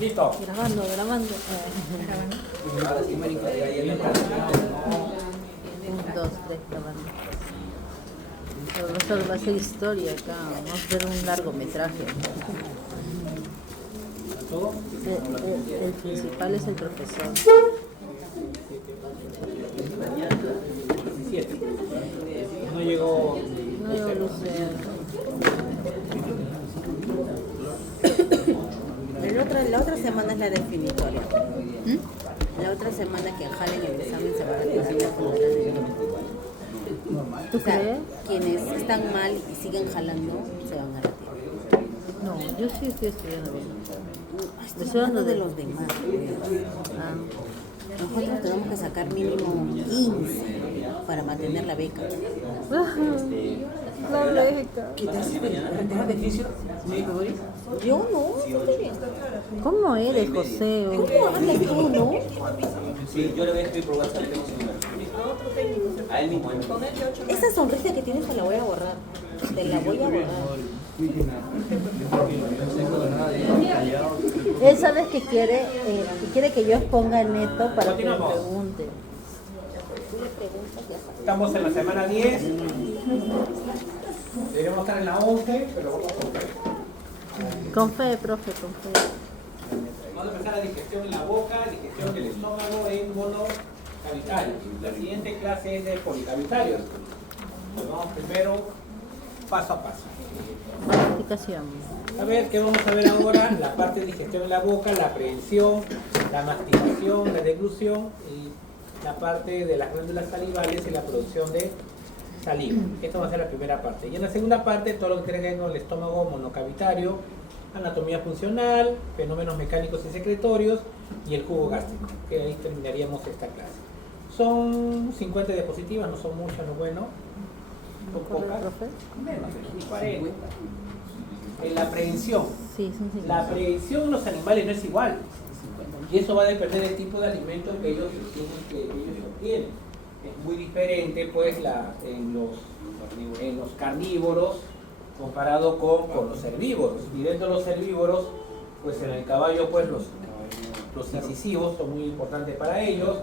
Listo. Grabando. Ahora sí, marico, ya Un, dos, tres, grabando. Solo va a ser historia acá, vamos a hacer un largometraje. ¿Todo? El principal es el profesor. 17. No llegó. No, Luciano. La otra semana es la definitoria. La otra semana que jalen el examen se va a retirar con la ¿Tú O sea, crees? quienes están mal y siguen jalando se van a retirar. No, yo sí estoy estudiando bien. Estoy hablando de los demás. Ah, Nosotros tenemos que sacar mínimo 15 para mantener la beca. la beca. ¿Qué te haces de beneficio? ¿Sí, Boris? Yo no, estoy bien. ¿Cómo eres, José? ¿Cómo hablas tú, no? Sí, yo le voy a escribir por WhatsApp, tengo su número. A él mismo. Esa sonrisa que tienes te la voy a borrar. Te la voy a borrar. Él sabe que quiere que yo exponga el neto para que me Continuamos. pregunte. Estamos en la semana 10. Deberíamos estar en la 11, pero vamos a ver. Con fe, profe, con fe. Vamos a empezar la digestión en la boca, digestión del estómago en monocavitario. La siguiente clase es de policavitarios. Pues vamos primero paso a paso. Masticación. A ver, ¿qué vamos a ver ahora? La parte de digestión en la boca, la prehensión, la masticación, la deglución y la parte de las glándulas salivales y la producción de saliva. Esto va a ser la primera parte. Y en la segunda parte, todo lo que tiene que ver con el estómago monocavitario, anatomía funcional, fenómenos mecánicos y secretorios y el jugo gástrico, que ahí terminaríamos esta clase. Son 50 diapositivas, no son muchas, no bueno, son pocas. ¿Profe? Menos, 40. En la prevención. Sí, sí. La prevención en los animales no es igual. Y eso va a depender del tipo de alimento que ellos obtienen. Es muy diferente pues en los carnívoros comparado con los herbívoros. Y dentro de los herbívoros, pues en el caballo pues los incisivos son muy importantes para ellos.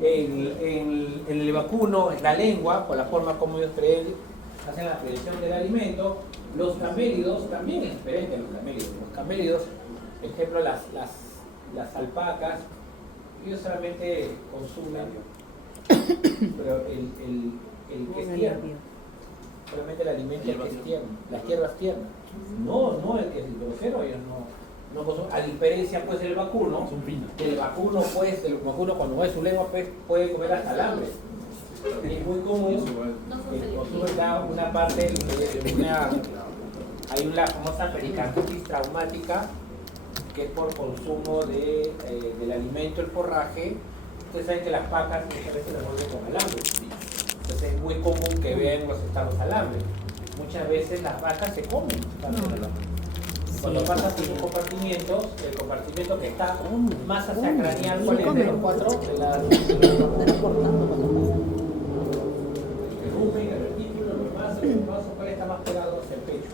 En el vacuno es la lengua, por la forma como ellos hacen la prevención del alimento. Los camélidos también es diferente a los camélidos. Los camélidos, por ejemplo, las alpacas, ellos solamente consumen, pero el que es tierno, solamente el alimento que es tierno, las hierbas tiernas. No, el que es grosero, ellos no consumen. A diferencia pues del vacuno, el vacuno cuando mueve su lengua pues, puede comer hasta alambre. Es muy común que consumen una parte hay una famosa pericarditis traumática que es por consumo del alimento, el forraje. Ustedes saben que las vacas muchas veces las vuelven con alambre. Entonces es muy común que vean los estados alambre. Muchas veces las vacas se comen también alambre. Cuando pasas por un compartimiento, el compartimento que está más hacia craneal, ¿cuál es? De los cuatro, de la el rumen, el retículo, el vaso, ¿cuál está más pegado hacia el pecho?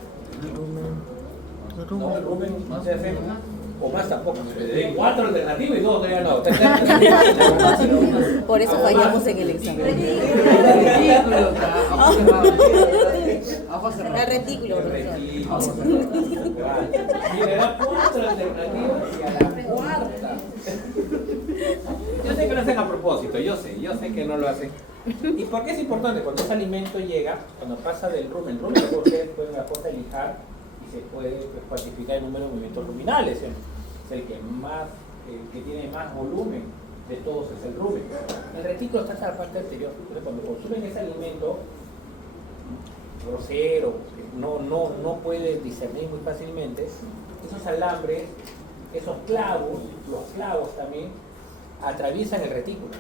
No, el rumen no se hace, o más tampoco. Hay 4 alternativas y 2 todavía no. Por eso fallamos en el examen. El retículo, profesor. Y le da 4 alternativas y a la cuarta. Yo sé que lo hacen a propósito, yo sé que no lo hacen. ¿Y por qué es importante? Cuando ese alimento llega, cuando pasa del rumen, el rumen que ustedes pueden la cosa lijar y se puede pues, cuantificar el número de movimientos ruminales. Es el que tiene más volumen de todos, es el rumen. El retículo está en la parte anterior. Entonces, cuando consumen ese alimento grosero, que no puede discernir muy fácilmente, esos alambres, esos clavos, los clavos también, atraviesan el retículo.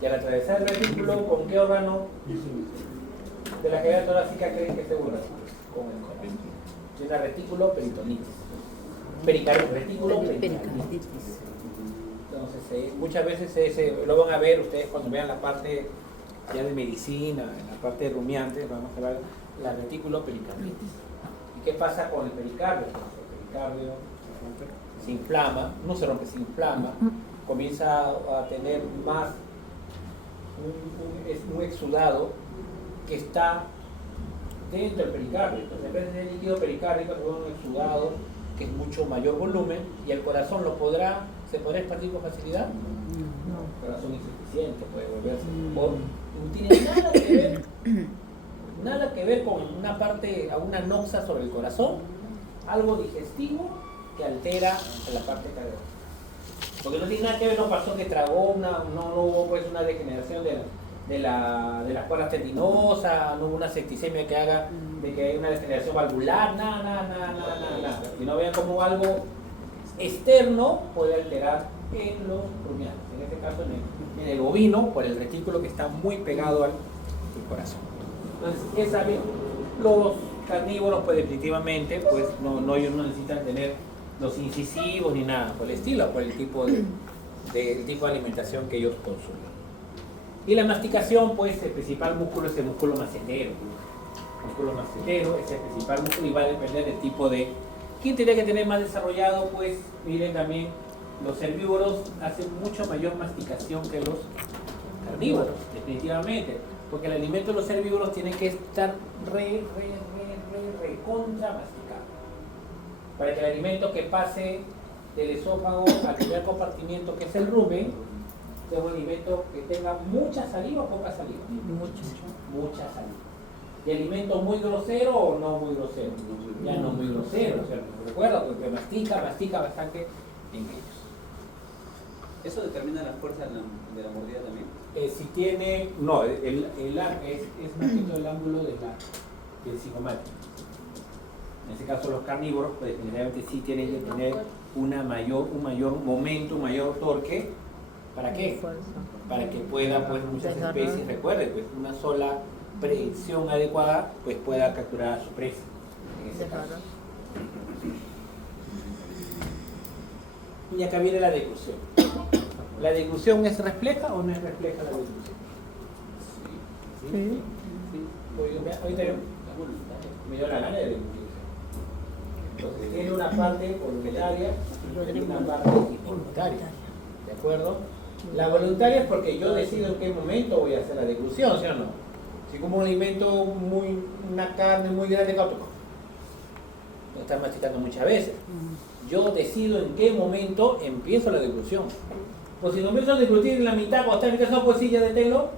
Y al atravesar el retículo, ¿con qué órgano de la cavidad torácica creen que se une? Con el corazón. Es una retículo peritonitis. Retículo peritonitis. Entonces, muchas veces lo van a ver ustedes cuando vean la parte ya de medicina, en la parte de rumiantes, vamos a ver la retículo peritonitis. ¿Qué pasa con el pericardio? Pues el pericardio se inflama, no se rompe, se inflama, comienza a tener más un exudado que está dentro del pericardio. Entonces, en vez de ser líquido pericárdico, se vuelve un exudado que es mucho mayor volumen, y el corazón se podrá expandir con facilidad. El corazón insuficiente puede volverse. No tiene nada que ver con una noxa sobre el corazón, algo digestivo que altera la parte cardíaca. Porque no tiene nada que ver, no pasó que tragó, no hubo pues una degeneración de las cuerdas tendinosas, no hubo una septicemia que haga de que hay una degeneración valvular, nada. Si no vean como algo externo puede alterar en los rumiantes, en este caso en el bovino, por el retículo que está muy pegado al corazón. Entonces, los carnívoros, pues definitivamente, pues ellos no necesitan tener los incisivos ni nada por el estilo, por el tipo de alimentación que ellos consumen. Y la masticación, pues el principal músculo es el músculo macetero. El músculo macetero es el principal músculo y va a depender del tipo de... ¿Quién tendría que tener más desarrollado? Pues miren también, los herbívoros hacen mucho mayor masticación que los carnívoros, definitivamente. Porque el alimento de los herbívoros tiene que estar contra masticado. Para que el alimento que pase del esófago al primer compartimiento, que es el rumen, sea un alimento que tenga mucha saliva o poca saliva. Mucha saliva. ¿Y alimento muy grosero o no muy grosero? Ya no muy grosero, o sea, recuerda, porque mastica bastante en ellos. ¿Eso determina la fuerza de la mordida también? Si tiene, no, es más que todo el ángulo del cigomático. En este caso los carnívoros, pues definitivamente sí tienen que tener un mayor momento, un mayor torque. ¿Para qué? Para que pueda, pues muchas especies, recuerden, pues una sola predicción adecuada, pues pueda capturar a su presa. En ese caso. Y acá viene la deglución. ¿La deglución es refleja o no es refleja la deglución? Sí. Ahorita me dio la gana de deglución. Entonces tiene una parte voluntaria y una parte involuntaria. ¿De acuerdo? La voluntaria es porque yo decido en qué momento voy a hacer la deglución, ¿sí o no? Si como un alimento una carne muy grande, no está masticando muchas veces. Yo decido en qué momento empiezo la deglución. Pues si no empiezo a deglutir en la mitad, cuando está en mi casa, pues sí, ya deténlo.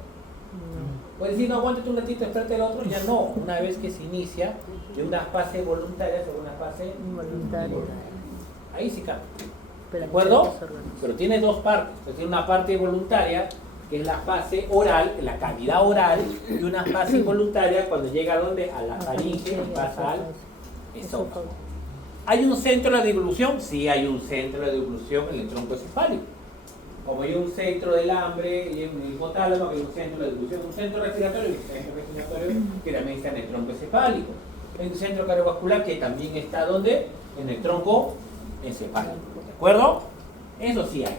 Puedes decir, no, aguántate un ratito, espérate el otro. Ya no, una vez que se inicia de una fase voluntaria sobre una fase involuntaria. Ahí sí cambia. ¿De acuerdo? Pero tiene dos partes. Entonces, tiene una parte voluntaria, que es la fase oral, la cavidad oral, y una fase involuntaria cuando llega a donde? A la faringe y pasa al esófago. ¿Hay un centro de deglución? Sí, hay un centro de deglución en el tronco cefálico. Como hay un centro del hambre y en el hipotálamo, que hay un centro de deglución, un centro respiratorio y un centro respiratorio que también está en el tronco cefálico. Hay un centro cardiovascular que también está ¿dónde? En el tronco encefálico. ¿De acuerdo? Eso sí hay.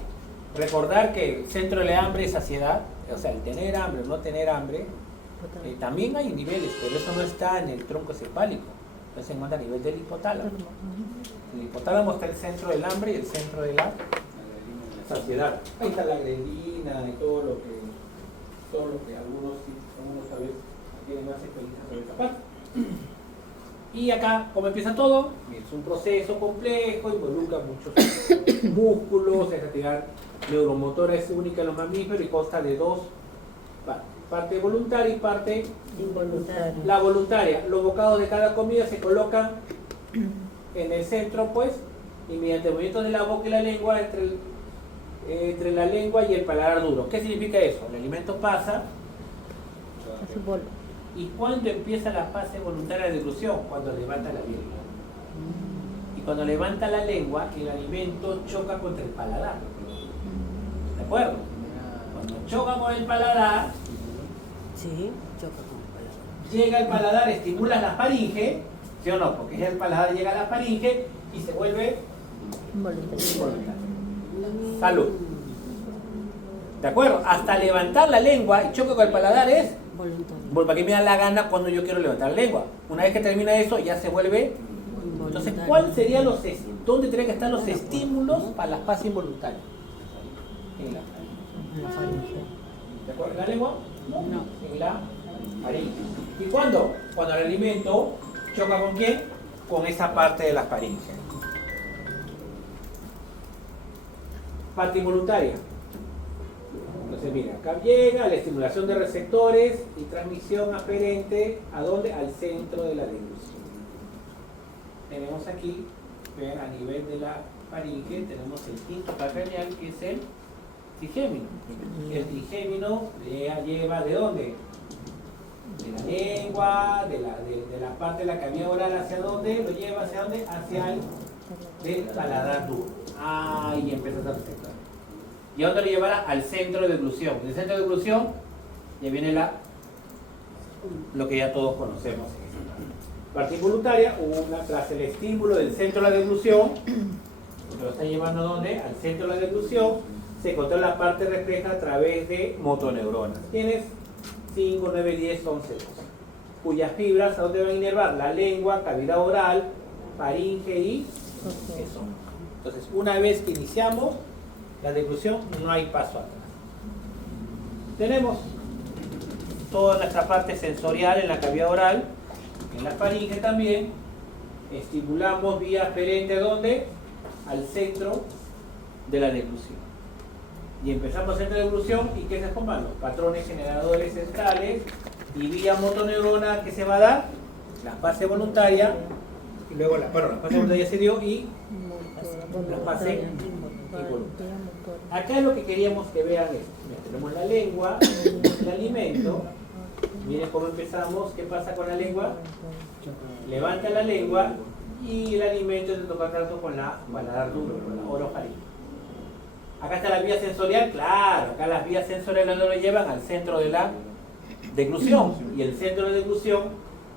Recordar que el centro del hambre es saciedad, o sea, el tener hambre o no tener hambre, también hay niveles, pero eso no está en el tronco cefálico. Entonces se encuentra a nivel del hipotálamo. En el hipotálamo está el centro del hambre y el centro de la saciedad. Ahí está la grelina y todo lo que algunos a veces tienen más experiencia sobre esta parte. Y acá, ¿cómo empieza todo? Es un proceso complejo, involucra muchos músculos, es actividad neuromotora, es única en los mamíferos y consta de dos partes. Parte voluntaria y parte involuntaria. La voluntaria, los bocados de cada comida se colocan en el centro, pues, y mediante movimientos de la boca y la lengua entre la lengua y el paladar duro. ¿Qué significa eso? El alimento pasa. ¿Y cuándo empieza la fase voluntaria de deglución? Cuando levanta la lengua. Y cuando levanta la lengua, el alimento choca contra el paladar. ¿De acuerdo? Cuando choca con el paladar, sí, choca con el paladar. Llega al paladar, estimula la faringe, ¿sí o no? Porque ya el paladar llega a la faringe y se vuelve involuntario. Salud. ¿De acuerdo? Hasta levantar la lengua y choque con el paladar es voluntario. Para que me da la gana cuando yo quiero levantar la lengua. Una vez que termina eso, ya se vuelve Entonces, ¿cuál sería dónde tendrían que estar los estímulos para la fase involuntaria? En la faringe. ¿De acuerdo? ¿En la lengua? No. En la faringe. ¿Y cuándo? Cuando el alimento choca con quién? Con esa parte de la faringe. Parte involuntaria. Entonces, mira, acá llega la estimulación de receptores y transmisión aferente, ¿a dónde? Al centro de la deglución. Tenemos aquí, ven, a nivel de la faringe, tenemos el quinto craneal, que es el trigémino. El trigémino lleva ¿de dónde? De la lengua, de la parte de la cavidad oral, ¿hacia dónde? Lo lleva ¿hacia dónde? Hacia el paladar duro. Ahí empieza a receptor. ¿Y a dónde lo llevará? Al centro de deglución. Del centro de deglución ya viene lo que ya todos conocemos. Parte involuntaria, tras el estímulo del centro de la deglución, que lo está llevando ¿a dónde? Al centro de la deglución, se controla la parte refleja a través de motoneuronas. Tienes 5, 9, 10, 11, 12. Cuyas fibras, ¿a dónde van a inervar? La lengua, cavidad oral, faringe y esófago. Entonces, una vez que iniciamos la deglución, no hay paso atrás. Tenemos toda nuestra parte sensorial en la cavidad oral, en la faringe también. Estimulamos vía aferente, ¿dónde? Al centro de la deglución. Y empezamos el centro de deglución, ¿y qué se forman? Los patrones generadores centrales, y vía motoneurona, ¿qué se va a dar? La fase voluntaria, y luego la fase voluntaria se dio, y la fase involuntaria. Acá lo que queríamos que vean es, tenemos la lengua, el alimento, miren cómo empezamos, ¿qué pasa con la lengua? Levanta la lengua y el alimento se toca tanto con la paladar duro, con la orofaringe. Acá está la vía sensorial, claro, acá las vías sensoriales no lo llevan al centro de la deglución, y el centro de deglución,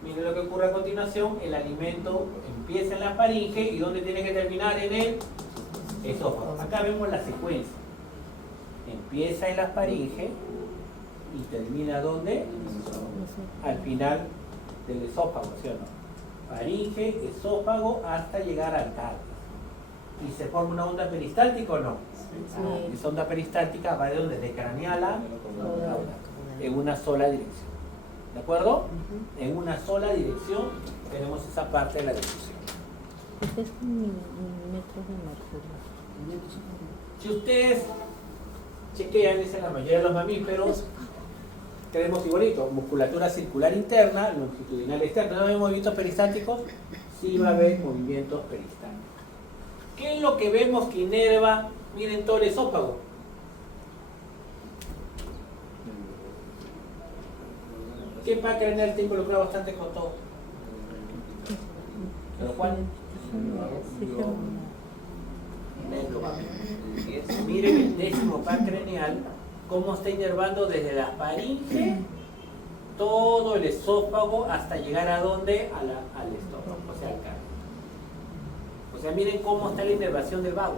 miren lo que ocurre a continuación, el alimento empieza en la faringe y ¿dónde tiene que terminar? En el esófago. Acá vemos la secuencia. Empieza en la faringe y termina ¿dónde? Al final del esófago, ¿sí o no? Faringe, esófago, hasta llegar al cardio. ¿Y se forma una onda peristáltica o no? Sí. Esa onda peristáltica va de donde, desde craneal a caudal, en una sola dirección. ¿De acuerdo? En una sola dirección tenemos esa parte de la deglución. Este es metros de mercurio. Si ustedes chequean, dicen la mayoría de los mamíferos, tenemos igualito, musculatura circular interna, longitudinal externa. ¿No hay movimientos peristálticos? Sí va a haber movimientos peristálticos. ¿Qué es lo que vemos que inerva? Miren todo el esófago. ¿Qué parte craneal está involucrado bastante con todo? ¿Pero cuál? Miren el décimo par craneal, cómo está inervando desde la faringe todo el esófago hasta llegar a dónde? Al estómago, o sea, al cardio. O sea, miren cómo está la inervación del vago.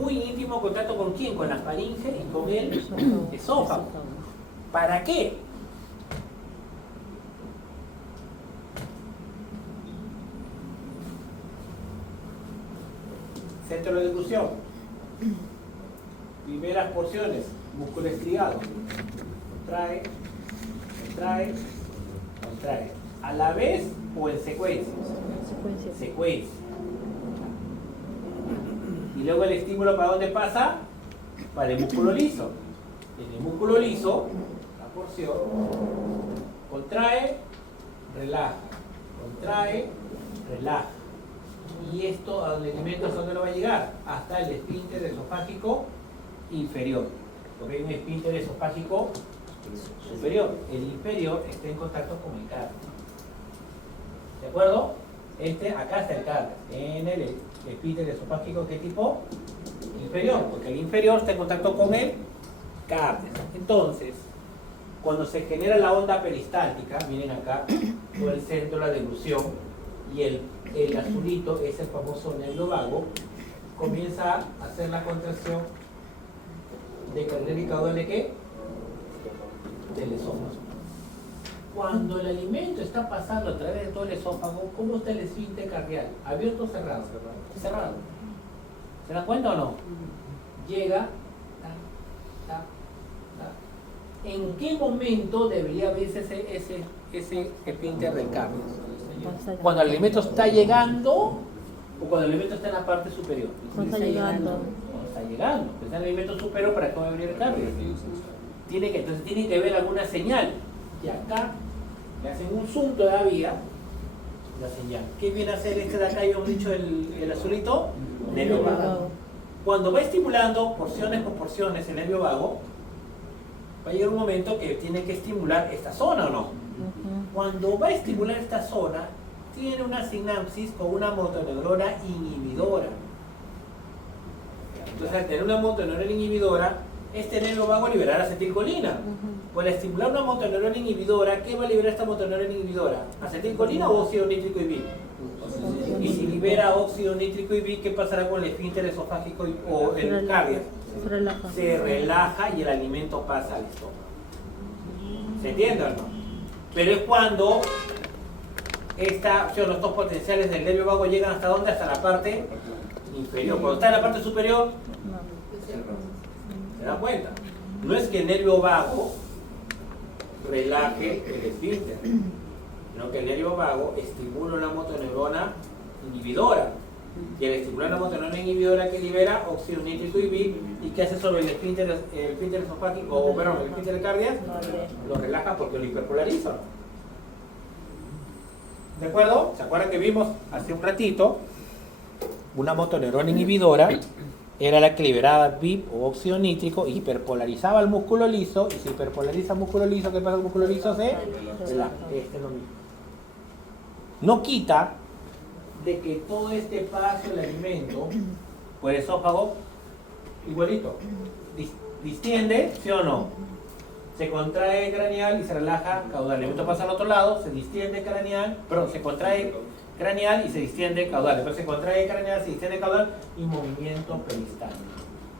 Muy íntimo contacto con quién, con la faringe y con el esófago. ¿Para qué? Centro de deglución. Primeras porciones, músculo estriado. Contrae, contrae, contrae. ¿A la vez o en secuencia? Secuencia. Y luego el estímulo, ¿para dónde pasa? Para el músculo liso. En el músculo liso, la porción, contrae, relaja. Contrae, relaja. Y esto, ¿a dónde alimentos dónde lo va a llegar? Hasta el esfínter esofágico inferior. Porque hay un esfínter esofágico superior. El inferior está en contacto con el cardio. ¿De acuerdo? Acá está el cardio. En el esfínter esofágico, ¿qué tipo? Inferior. Porque el inferior está en contacto con el cardio. Entonces, cuando se genera la onda peristáltica, miren acá, todo el centro de la deglución, y el azulito es el famoso nervio vago, comienza a hacer la contracción de craneal y caudal de qué? Del esófago. Cuando el alimento está pasando a través de todo el esófago, ¿cómo está el esfínter cardial? ¿Abierto o cerrado? Cerrado. ¿Se dan cuenta o no? Llega. ¿En qué momento debería verse ese esfínter del cardio? ¿Cuando el alimento está llegando o cuando el alimento está en la parte superior? Cuando está llegando. Cuando está llegando. Está en el alimento superior para que va a venir el cardio. Entonces tiene que haber alguna señal. Y acá le hacen un zoom todavía. La señal. ¿Qué viene a hacer este de acá? Ya hemos dicho el azulito. Nervio vago. Cuando va estimulando porciones por porciones el nervio vago, va a llegar un momento que tiene que estimular esta zona o no. Cuando va a estimular esta zona, tiene una sinapsis con una motoneurona inhibidora. Entonces, al tener una motoneurona inhibidora, este nervio vago liberará acetilcolina. Pues al estimular una motoneurona inhibidora, ¿qué va a liberar esta motoneurona inhibidora? ¿Acetilcolina o óxido nítrico y bile? Y si libera óxido nítrico y bile, ¿qué pasará con el esfínter esofágico o el cardio? Se relaja y el alimento pasa al estómago. ¿Se entiende o no? Pero es cuando los dos potenciales del nervio vago llegan hasta dónde? Hasta la parte inferior. Cuando está en la parte superior, ¿se dan cuenta? No es que el nervio vago relaje el esfínter, sino que el nervio vago estimula una motoneurona inhibidora. Y al estimular la motoneurona inhibidora que libera óxido nítrico y bile, ¿y qué hace sobre el esfínter esofágico, o perdón, el esfínter cardiaco? Lo relaja porque lo hiperpolariza. ¿De acuerdo? ¿Se acuerdan que vimos hace un ratito? Una motoneurona inhibidora era la que liberaba BIP o óxido nítrico y hiperpolarizaba el músculo liso, y si hiperpolariza el músculo liso, ¿qué pasa? El músculo liso se relaja. Este es lo mismo. No quita de que todo este paso del alimento por el esófago, igualito, distiende, ¿sí o no? Se contrae craneal y se relaja caudal. El alimento pasa al otro lado, se distiende craneal, perdón, se contrae craneal y se distiende caudal. Después se contrae craneal, se distiende caudal y movimiento peristáltico.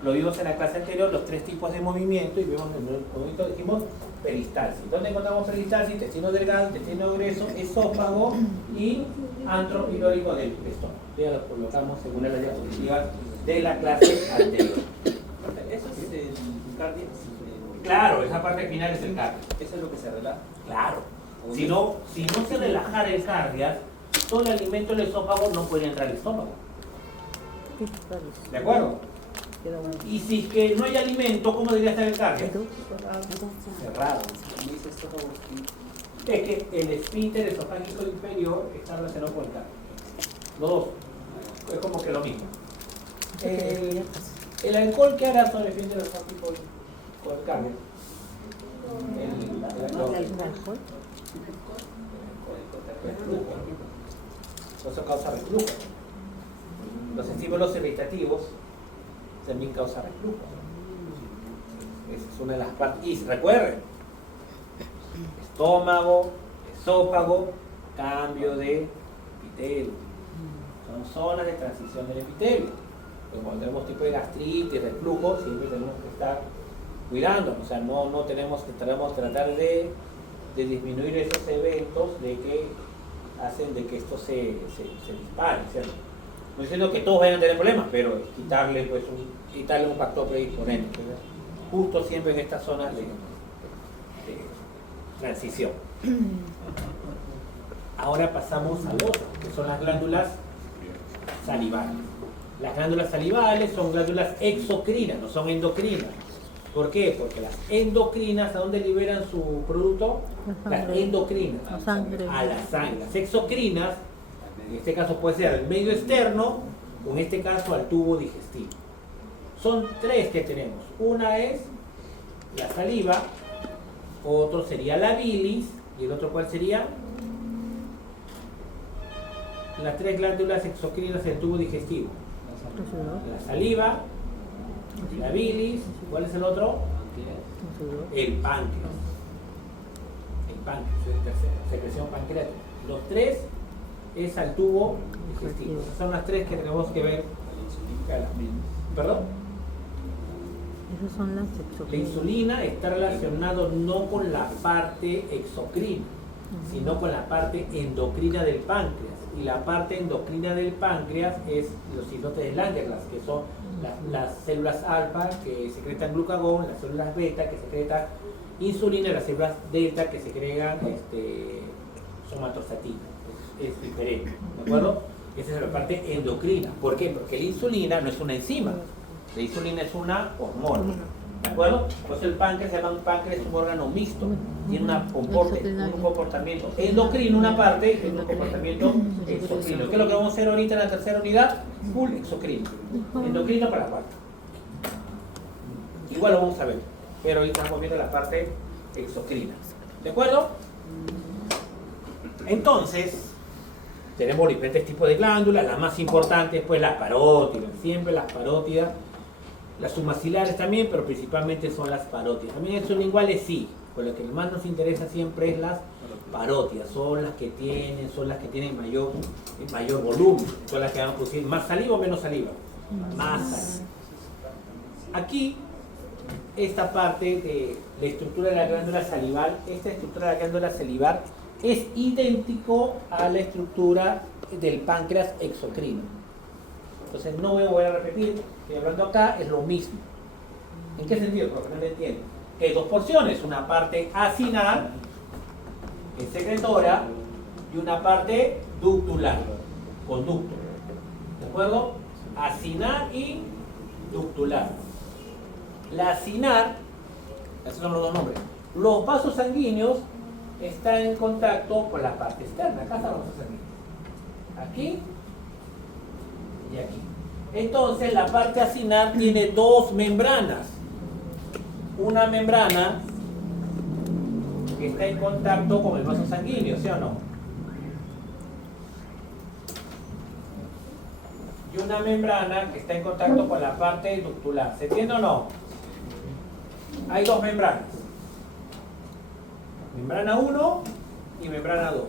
Lo vimos en la clase anterior, los tres tipos de movimiento, y vimos en el movimiento, dijimos peristalsis. ¿Dónde encontramos peristalsis? Intestino delgado, intestino grueso, esófago y antro pilórico del estómago. Ya lo colocamos según las diapositivas de la clase anterior. Eso es el cardio. Claro, esa parte final es el cardio. Eso es lo que se relaja. Claro. Si no se relajara el cardio, todo el alimento del esófago no puede entrar al estómago. ¿De acuerdo? Y si es que no hay alimento, ¿cómo debería estar el cardio? Cerrado. Es que el esfínter esofágico inferior está relacionado con el cardio. Los dos. Es como que lo mismo. El alcohol, ¿qué hará sobre el esfínter esofágico con el cardio? El alcohol. Eso causa reflujo. Los estímulos irritativos también causa reflujo. Esa es una de las partes. Y recuerden, estómago, esófago, cambio de epitelio. Son zonas de transición del epitelio. Pero cuando tenemos tipo de gastritis, reflujo, siempre tenemos que estar cuidándonos. O sea, no tenemos que tratar de disminuir esos eventos de que hacen de que esto se dispare, ¿cierto? No diciendo que todos vayan a tener problemas, pero quitarle un factor predisponente, ¿verdad? Justo siempre en estas zonas de transición. Ahora pasamos al otro, que son las glándulas salivales. Las glándulas salivales son glándulas exocrinas, no son endocrinas. ¿Por qué? Porque las endocrinas, ¿a dónde liberan su producto? Las endocrinas, a la sangre. Las exocrinas, en este caso puede ser al medio externo, o en este caso al tubo digestivo. Son tres que tenemos. Una es la saliva, otro sería la bilis, y el otro ¿cuál sería? Las tres glándulas exocrinas del tubo digestivo. La saliva, la bilis, ¿cuál es el otro? El páncreas. El páncreas, es tercero, secreción pancreática. Los tres es al tubo digestivo. Esas son las tres que tenemos que ver. ¿Perdón? Esas son las La exocrinas. insulina está relacionado no con la parte exocrina, sino con la parte endocrina del páncreas. Y la parte endocrina del páncreas es los islotes de Langerhans, que son las células alfa que secretan glucagón, las células beta que secretan insulina y las células delta que secretan somatostatina. Es diferente, ¿de acuerdo? Esa es la parte endocrina. ¿Por qué? Porque la insulina no es una enzima, la insulina es una hormona. ¿De acuerdo? Pues el páncreas se llama un páncreas, es un órgano mixto, tiene un comportamiento endocrino, una parte, y un comportamiento exocrino. ¿Qué es lo que vamos a hacer ahorita en la tercera unidad? Full exocrino. Endocrino para la parte. Igual lo vamos a ver, pero ahorita estamos viendo la parte exocrina. ¿De acuerdo? Entonces, tenemos diferentes tipos de glándulas, las más importantes, pues las parótidas, siempre las parótidas. Las submaxilares también, pero principalmente son las parótidas. También son iguales, sí, pero lo que más nos interesa siempre es las parótidas. Son las que tienen mayor volumen, son las que van a producir más saliva o menos saliva. Más saliva. Aquí, esta parte de la estructura de la glándula salival, esta estructura de la glándula salivar es idéntico a la estructura del páncreas exocrino. Entonces no voy a volver a repetir, estoy hablando acá, es lo mismo. ¿En qué sentido? Porque no me entiendo. Que hay dos porciones, una parte acinar, que es secretora, y una parte ductular, conducto. ¿De acuerdo? Acinar y ductular. La acinar, esos son los dos nombres. Los vasos sanguíneos están en contacto con la parte externa. Acá están los vasos sanguíneos. Aquí y aquí. Entonces la parte acinar tiene dos membranas. Una membrana que está en contacto con el vaso sanguíneo, ¿sí o no? Y una membrana que está en contacto con la parte ductular. ¿Se entiende o no? Hay dos membranas. Membrana 1 y membrana 2.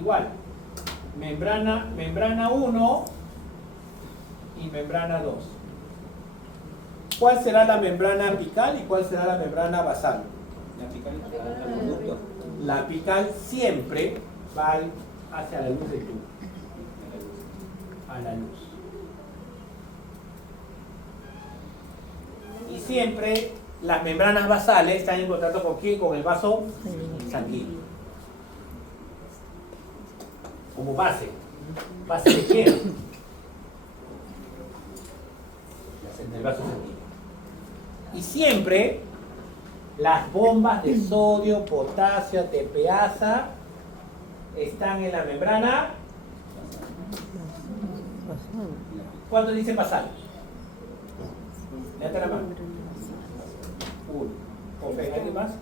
Igual. Membrana 1 y membrana 2. ¿Cuál será la membrana apical y cuál será la membrana basal? La apical siempre va hacia la luz del tubo. A la luz. Y siempre las membranas basales están en contacto con ¿quién? Con el vaso sanguíneo. Como base. ¿Base de quién? El vaso sanguíneo. Y siempre las bombas de sodio, potasio, ATPasa están en la membrana. ¿Cuántos dicen basal? Levanta la mano. Uno. ¿Alguien más?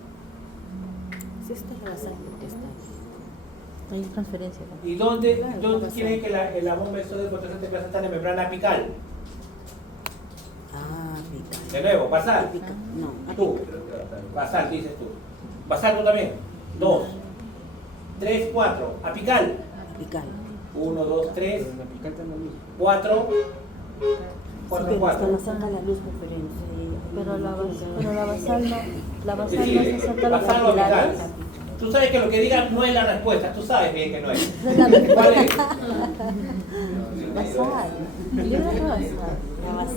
Si esta es la basal, porque está. Hay transferencia. ¿Y dónde quieren que la bomba de sodio, potasio, ATPasa está en la membrana apical? Ah, apical. De nuevo, basal. No, Tú. Basal, dices tú. Basal tú también. 2, 3, 4. Apical. apical. 1, 2, 3, 4, 4, 4. Cuando saca la luz preferencia. Pero la basal no. La basal no Decide, se saca los basal o apical. capilares. Tú sabes que lo que digan no es la respuesta. Tú sabes bien que no es. ¿Cuál es? Basal. Libra no basal. La basal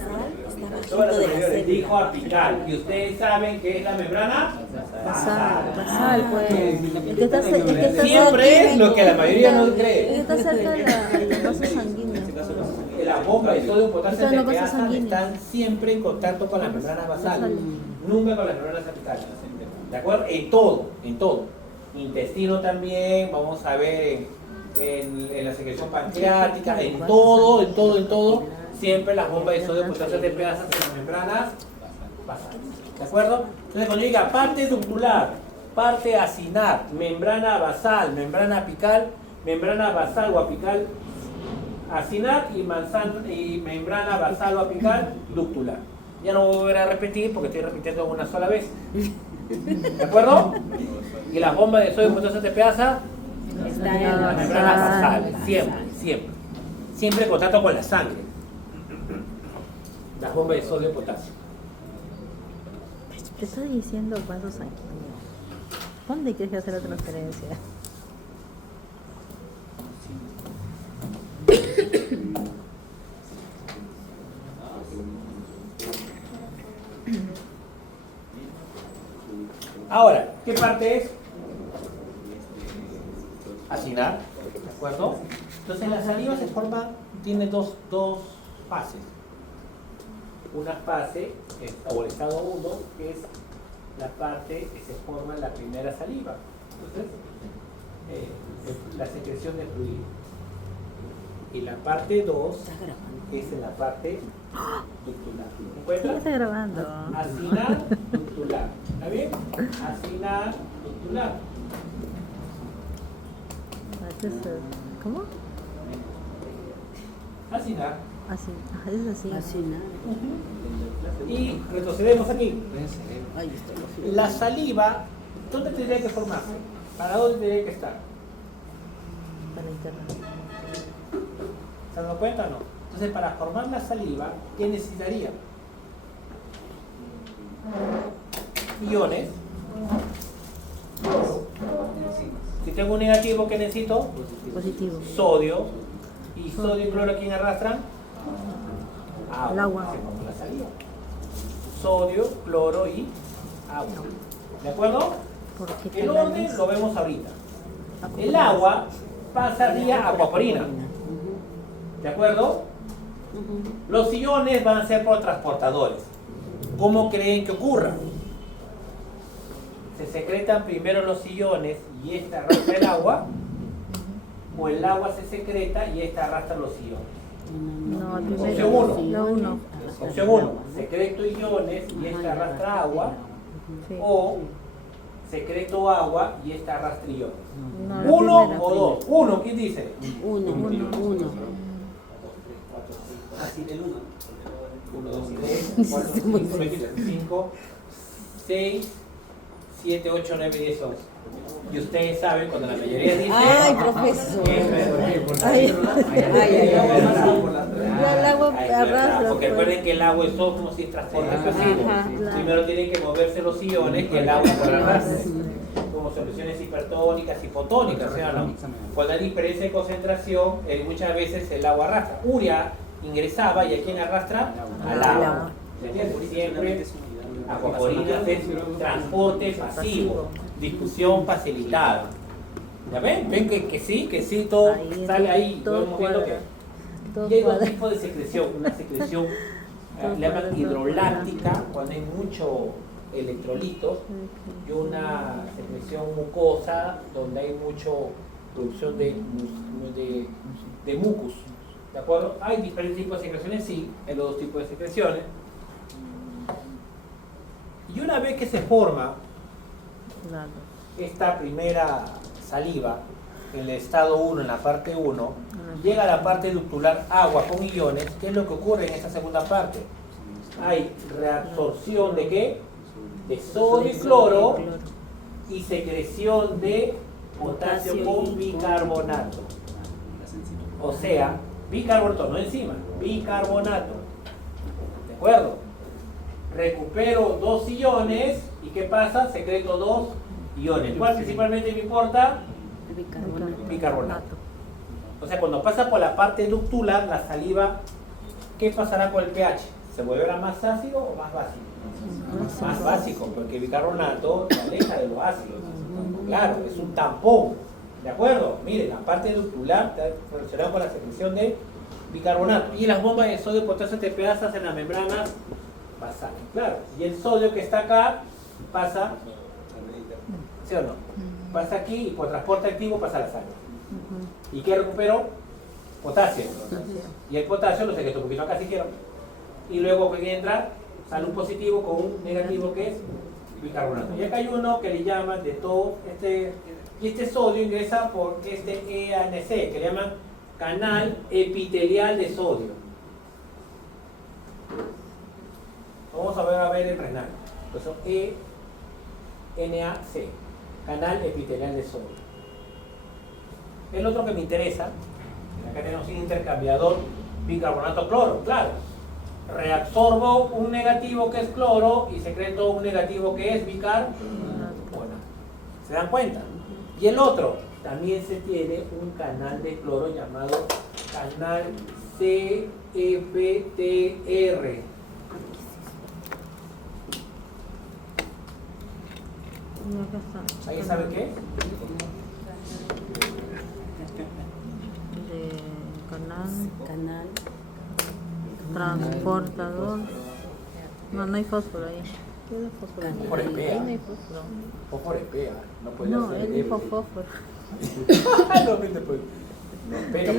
está Todas las bajito de la anteriores dijo célula. apical. ¿Y ustedes saben qué es la membrana? Basal, pues. El que está Siempre es lo que la mayoría no el que cree. está cerca de los vasos sanguíneos. La bomba de sodio, potasio, Están los vasos ATPasa sanguíneos. están siempre en contacto con las membranas basales, nunca con las membranas apicales. ¿De acuerdo? En todo, en todo. Intestino también, vamos a ver en la secreción pancreática, en todo, siempre las bombas de sodio, potasio, ATPasa en las membranas basales. ¿De acuerdo? Entonces cuando diga parte ductular, parte acinar, membrana basal, membrana apical, membrana basal o apical acinar y membrana basal o apical ductular. Ya no voy a volver a repetir porque estoy repitiendo una sola vez. ¿De acuerdo? Y las bombas de sodio, potasio, ATPasa Está en las la membranas basal. basales, siempre en contacto con la sangre. Las bombas de sodio y potasio. Te estoy diciendo vasos sanguíneos. ¿Dónde quieres hacer la transferencia? Ahora, ¿qué parte es? Asignar, ¿de acuerdo? Entonces la saliva se forma, tiene dos fases. Una fase, o el estado 1, que es la parte que se forma en la primera saliva. Entonces, la secreción de fluido. Y la parte 2 es en la parte ductular. Sí, ¿Encuentras? está grabando. Asignar, ductular. ¿Está bien? Asignar, ductular. ¿Cómo? Asignar. Así. Es así. Así, ¿no? Y retrocedemos aquí. Ahí está. La saliva, ¿dónde tendría que formarse? ¿Para dónde tendría que estar? Para internet. ¿Se han dado cuenta o no? Entonces, para formar la saliva, ¿qué necesitaría? Iones. Si tengo un negativo, ¿qué necesito? Positivo. Sodio. ¿Y sodio y cloro quién arrastran? El agua. Se forma la saliva. Sodio, cloro y agua. ¿De acuerdo? Porque El orden lo vemos ahorita. El agua pasa vía acuaporina. ¿De acuerdo? Los iones van a ser por transportadores. ¿Cómo creen que ocurra? Se secretan primero los iones y esta arrastra el agua, o el agua se secreta y esta arrastra los iones. No, el primero. Opción uno. La 1. Opción 1, secreto iones y esta arrastra agua, Sí. o secreto agua y esta arrastra iones. No, la ¿Uno primera. o dos? Uno, ¿quién dice? Uno. Así del 1. 1, 2, 3, 4, 5, 6, 7, 8, 9, 10, 11. Y ustedes saben cuando la mayoría dice... Ay, profesor. Ay, Ya el agua Ay, arrastra. porque recuerden que el agua es todo como si transporte pasivo. Ajá, claro. Primero tienen que moverse los iones que el agua por arrastre. Como soluciones hipertónicas y hipotónicas, ¿sí o no? Cuando hay diferencia de concentración, muchas veces el agua arrastra. Urea ingresaba y ¿a quién arrastra? Al agua. ¿Se entiende? Siempre acuaporina es transporte pasivo, discusión facilitada. ¿Ya ven? ¿Ven que sí, todo Ahí, sale ahí? todo Vamos viendo cuadra. que Todo y hay dos cuadra. tipos de secreción. Una secreción le llaman hidroláctica, cuando hay mucho electrolitos, y una secreción mucosa, donde hay mucho producción de mucus. ¿De acuerdo? Hay diferentes tipos de secreciones, sí, hay los dos tipos de secreciones. Y una vez que se forma Claro. esta primera saliva, en el estado 1, en la parte 1, llega a la parte ductular agua con iones. ¿Qué es lo que ocurre en esta segunda parte? Hay reabsorción de ¿qué? De sodio y cloro y secreción de potasio con bicarbonato. O sea, bicarbonato, no enzima, bicarbonato. ¿De acuerdo? Recupero 2 iones y ¿qué pasa? Secreto 2 iones. ¿Cuál principalmente me importa? Bicarbonato. O sea, cuando pasa por la parte ductular, la saliva, ¿qué pasará con el pH? ¿Se volverá más ácido o más básico? Más básico, porque el bicarbonato se aleja de los ácidos. Claro, es un tampón. ¿De acuerdo? Miren, la parte ductular está relacionada con la secreción de bicarbonato. Y las bombas de sodio y potasio te pedazas en las membranas basales. Claro. Y el sodio que está acá pasa, ¿sí o no? Pasa aquí y por transporte activo pasa a la sangre. ¿Y qué recupero? Potasio. Y el potasio lo secreto un poquito acá si quiero. Y luego que entra, sale un positivo con un negativo que es bicarbonato. Y acá hay uno que le llaman de todo y este sodio ingresa por este EANC, que le llaman canal epitelial de sodio. Vamos a ver el renal. Entonces, ENAC, canal epitelial de sodio. El otro que me interesa, acá tenemos un intercambiador bicarbonato-cloro, claro. Reabsorbo un negativo que es cloro y secreto un negativo que es bicarbonato. ¿Se dan cuenta? Y el otro, también se tiene un canal de cloro llamado canal CFTR. ¿Alguien sabe qué? De Canal. transportador. No hay fósforo ahí. ¿Qué es fósforo? Fósforo es Ahí PA. no hay fósforo. Fósforo es PA, no puede No, ser él dijo F. fósforo. No, pues. Pero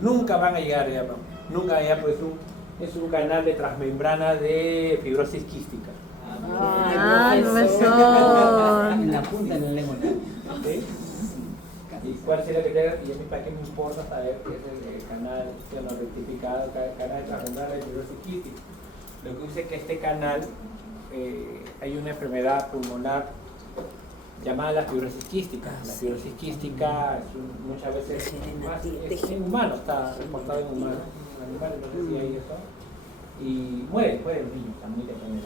nunca van a llegar allá, nunca allá, pues es un canal de transmembrana de fibrosis quística. Ay, profesor. En la punta de la lengua. ¿Sí? ¿Y cuál sería que tenga? Y a mí, ¿para qué me importa saber qué es el canal no rectificado, canal de transmembrana de fibrosis quística? Lo que dice que este canal, hay una enfermedad pulmonar llamada la fibrosis quística. La fibrosis quística muchas veces más en humanos, está reportado en humanos, en animales no sé si hay eso, y mueren los niños, están muy tempranos.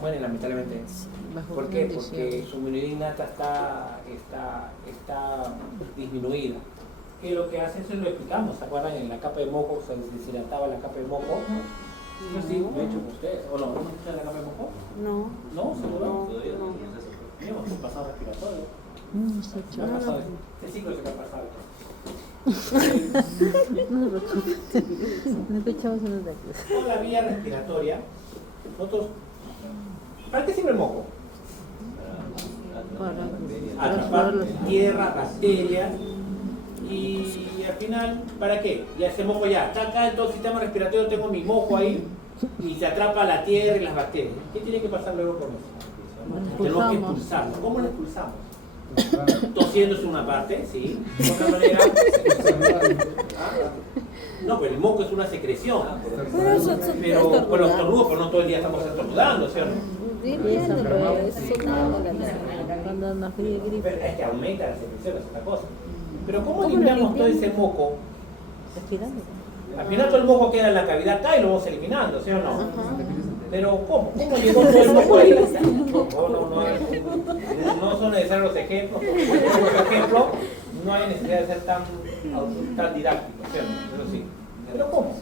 Mueren lamentablemente. ¿Por qué? Porque su inmunidad innata está disminuida. ¿Qué es lo que hace? Eso lo explicamos, ¿se acuerdan? En la capa de moco se deshidrataba la capa de moco. Yo sí, lo he hecho con ustedes. ¿O no? ¿No se escucha la capa de moco? No. ¿No? ¿Seguro? No. Tenemos un pasado respiratorio. Se ¿Qué ha pasado? ¿Qué ciclo se ha pasado? No se preocupe. No escuchamos unos de aquí. Toda la vía respiratoria, nosotros, ¿para qué sirve el moco? Para Atrapar los tierra, bacterias y al final, ¿para qué? Ya ese moco ya, está acá en todo el sistema respiratorio, tengo mi moco ahí y se atrapa la tierra y las bacterias. ¿Qué tiene que pasar luego con eso? Tenemos que expulsarlo. ¿Cómo lo expulsamos? Tosiendo es una parte, ¿sí? De otra manera, no, pero el moco es una secreción. Pero con los estornudos, pero no todo el día estamos estornudando, ¿sí o no? Sí, entiendo, pero es una cuando nos ríe gripe. Pero es que aumenta la secreción, es otra cosa. Pero ¿cómo limpiamos todo ese moco? Respirando. Al final todo el moco queda en la cavidad acá y lo vamos eliminando, ¿sí o no? Pero ¿cómo? ¿Cómo llegó todo el moco ahí? No son necesarios los ejemplos. Por ejemplo, no hay necesidad de ser tan didáctico, ¿sí o no? Pero sí. ¿Pero cómo?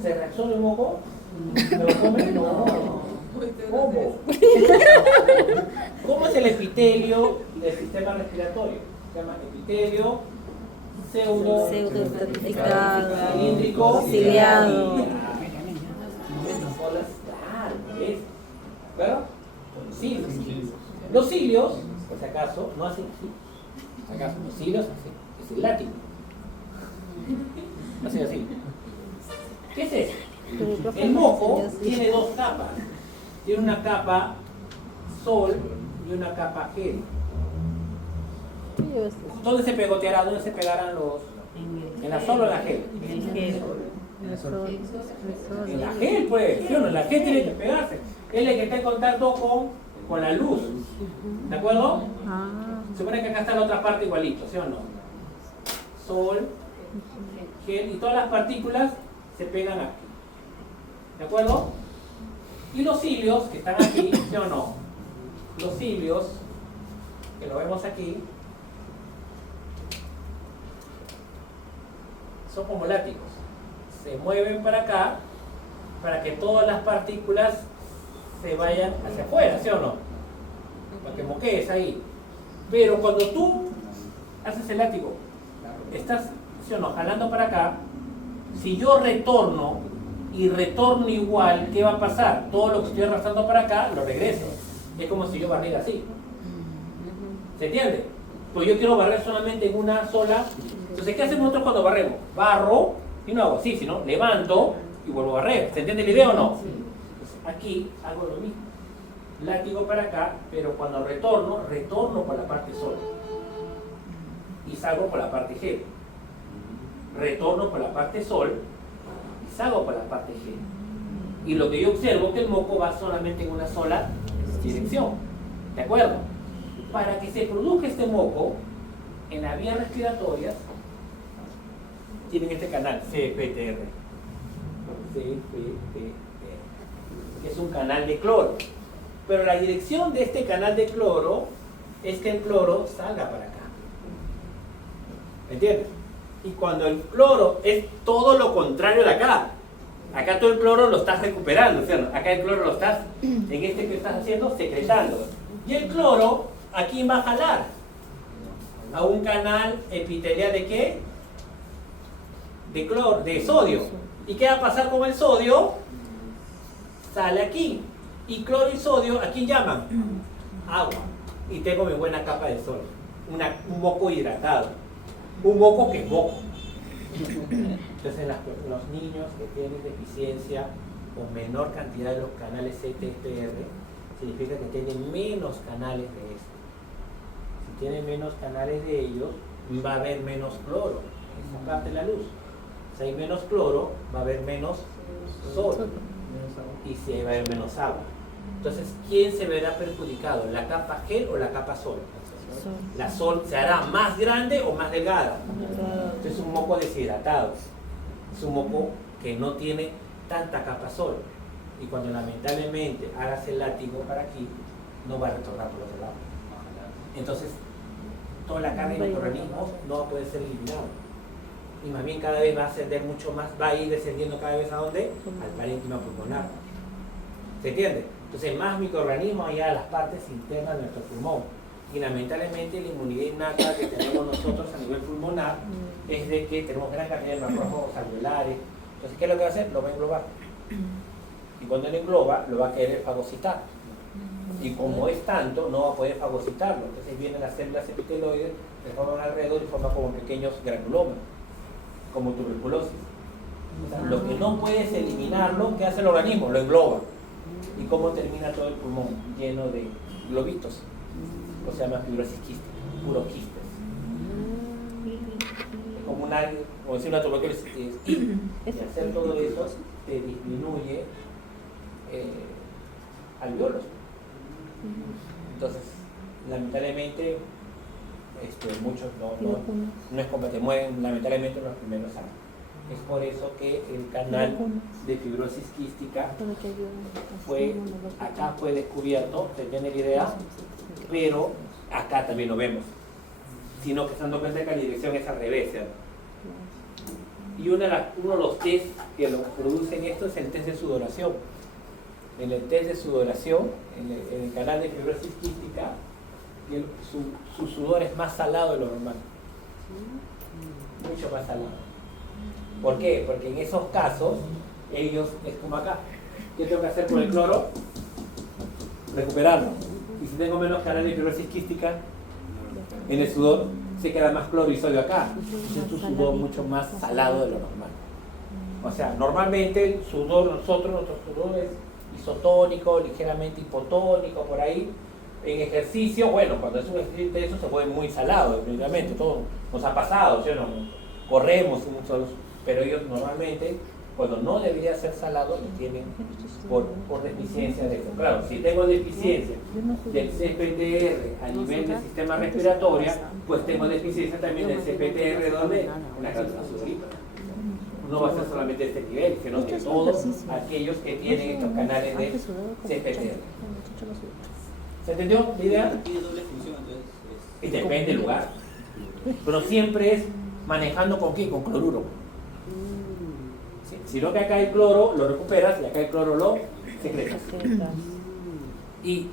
¿Se reabsorbe el moco? ¿Se lo comen? No. ¿Cómo? ¿Cómo es el epitelio del sistema respiratorio? Se llama epitelio Pseudo-estratificado, cilíndrico ciliado. ¿Ves? ¿Claro? Cilios. Los cilios, por si acaso, no hacen así. ¿Acaso? Los cilios hacen. Es el látigo. Hacen así. ¿Qué es eso? El moco tiene dos capas. Tiene una capa sol y una capa gel. ¿Dónde se pegoteará? ¿Dónde se pegarán los? ¿En la sol o en la gel? En la gel, pues. ¿Sí o no? En la gel tiene que pegarse. Es el que está en contacto con la luz. ¿De acuerdo? Se supone que acá está la otra parte igualito, ¿sí o no? Sol, gel y todas las partículas se pegan aquí. ¿De acuerdo? Y los cilios que están aquí, ¿sí o no? Los cilios, que lo vemos aquí, son como látigos. Se mueven para acá para que todas las partículas se vayan hacia afuera, ¿sí o no? Para que moquees ahí. Pero cuando tú haces el látigo, estás, ¿sí o no?, jalando para acá. Si yo retorno y retorno igual, ¿qué va a pasar? Todo lo que estoy arrastrando para acá, lo regreso. Es como si yo barriera así. ¿Se entiende? Pues yo quiero barrer solamente en una sola. Entonces, ¿qué hacemos nosotros cuando barremos? Barro y no hago así, sino levanto y vuelvo a barrer. ¿Se entiende la idea o no? Entonces, aquí hago lo mismo. Látigo para acá, pero cuando retorno por la parte sol. Y salgo por la parte G. Retorno por la parte sol y salgo por la parte G. Y lo que yo observo es que el moco va solamente en una sola dirección. ¿De acuerdo? Para que se produzca este moco en las vías respiratorias, tienen este canal CFTR. CFTR. Es un canal de cloro. Pero la dirección de este canal de cloro es que el cloro salga para acá. ¿Me entiendes? Y cuando el cloro es todo lo contrario de acá, acá todo el cloro lo estás recuperando, ¿cierto? Acá el cloro lo estás, en este que estás haciendo, secretando. Y el cloro, ¿a quién va a jalar? A un canal epitelial ¿de qué? De cloro, de sodio. ¿Y qué va a pasar con el sodio? Sale aquí. Y cloro y sodio, ¿a quién llaman? Agua. Y tengo mi buena capa de sol. Un moco hidratado. Un moco que es moco. Entonces los niños que tienen deficiencia o menor cantidad de los canales CTPR, significa que tienen menos canales de esto. Si tienen menos canales de ellos, va a haber menos cloro. Esa parte de la luz. Si hay menos cloro, va a haber menos sodio. Y si va a haber menos agua. Entonces, ¿quién se verá perjudicado? ¿La capa gel o la capa sol? La sol se hará más grande o más delgada. Entonces es un moco deshidratado. Es un moco que no tiene tanta capa sol. Y cuando lamentablemente hagas el látigo para aquí, no va a retornar por otro lado. Entonces, toda la carne de microorganismos no va a poder ser eliminada. Y más bien cada vez va a ascender mucho más, va a ir descendiendo cada vez a dónde? Al parénquima pulmonar. ¿Se entiende? Entonces más microorganismos allá a las partes internas de nuestro pulmón. Y lamentablemente la inmunidad innata que tenemos nosotros a nivel pulmonar es de que tenemos gran cantidad de macrófagos alveolares. Entonces, ¿qué es lo que va a hacer? Lo va a englobar. Y cuando lo engloba, lo va a querer fagocitar. Y como es tanto, no va a poder fagocitarlo. Entonces vienen las células epiteloides, se forman alrededor y forman como pequeños granulómeros, como tuberculosis. O sea, lo que no puedes eliminarlo, ¿qué hace el organismo? Lo engloba. ¿Y cómo termina todo el pulmón? Lleno de globitos. O se llama fibrosis quística, puro quistes. Como como decir una tuberculosis. Y hacer todo eso te disminuye alveolos. Entonces, lamentablemente, muchos no es como te mueven, lamentablemente, los primeros años. Es por eso que el canal de fibrosis quística acá fue descubierto, se tiene la idea, pero acá también lo vemos, sino que se dan cuenta que la dirección es al revés, ¿cierto? Y uno de los test que lo producen esto es el test de sudoración. En el test de sudoración, en el canal de fibrosis quística, su sudor es más salado de lo normal, mucho más salado. ¿Por qué? Porque en esos casos, ellos, es como acá, ¿qué tengo que hacer con el cloro? Recuperarlo. Y si tengo menos canales de fibrosis quística, en el sudor se queda más cloro y sodio acá. Entonces es un sudor mucho más salado de lo normal. O sea, normalmente el sudor, nuestro sudor es isotónico, ligeramente hipotónico, por ahí. En ejercicio, bueno, cuando es un ejercicio de eso se vuelve muy salado, definitivamente. Todo nos ha pasado, ¿sí o no? Corremos muchos. Pero ellos normalmente, cuando no debería ser salado, lo tienen por deficiencia de eso. Claro, si tengo deficiencia del CPTR a nivel del sistema respiratorio, pues tengo deficiencia también del CPTR, ¿dónde? En la glándula sudorípara. No va a ser solamente este nivel, sino que todos aquellos que tienen estos canales de CPTR. ¿Se entendió la idea? Tiene doble función, entonces. Y depende del lugar. Pero siempre es manejando con qué, con cloruro. Si no que acá hay cloro, lo recuperas y acá hay cloro lo secretas. Y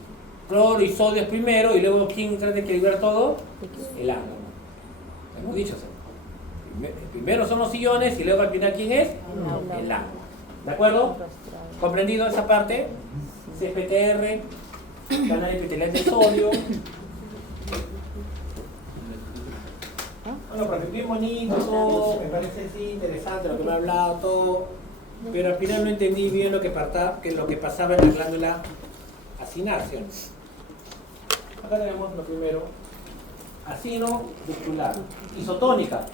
cloro y sodio es primero y luego ¿quién trata de equilibrar todo? El agua. Hemos dicho eso. Primero son los iones y luego al final ¿quién es? El agua. ¿De acuerdo? ¿Comprendido esa parte? CPTR, canal epitelial de sodio. Bueno, profe, bien bonito todo, me parece sí, interesante lo que me ha hablado todo, pero al final no entendí bien lo que pasaba en la glándula acinar, ¿cierto? Acá tenemos lo primero, acino ductular, isotónica,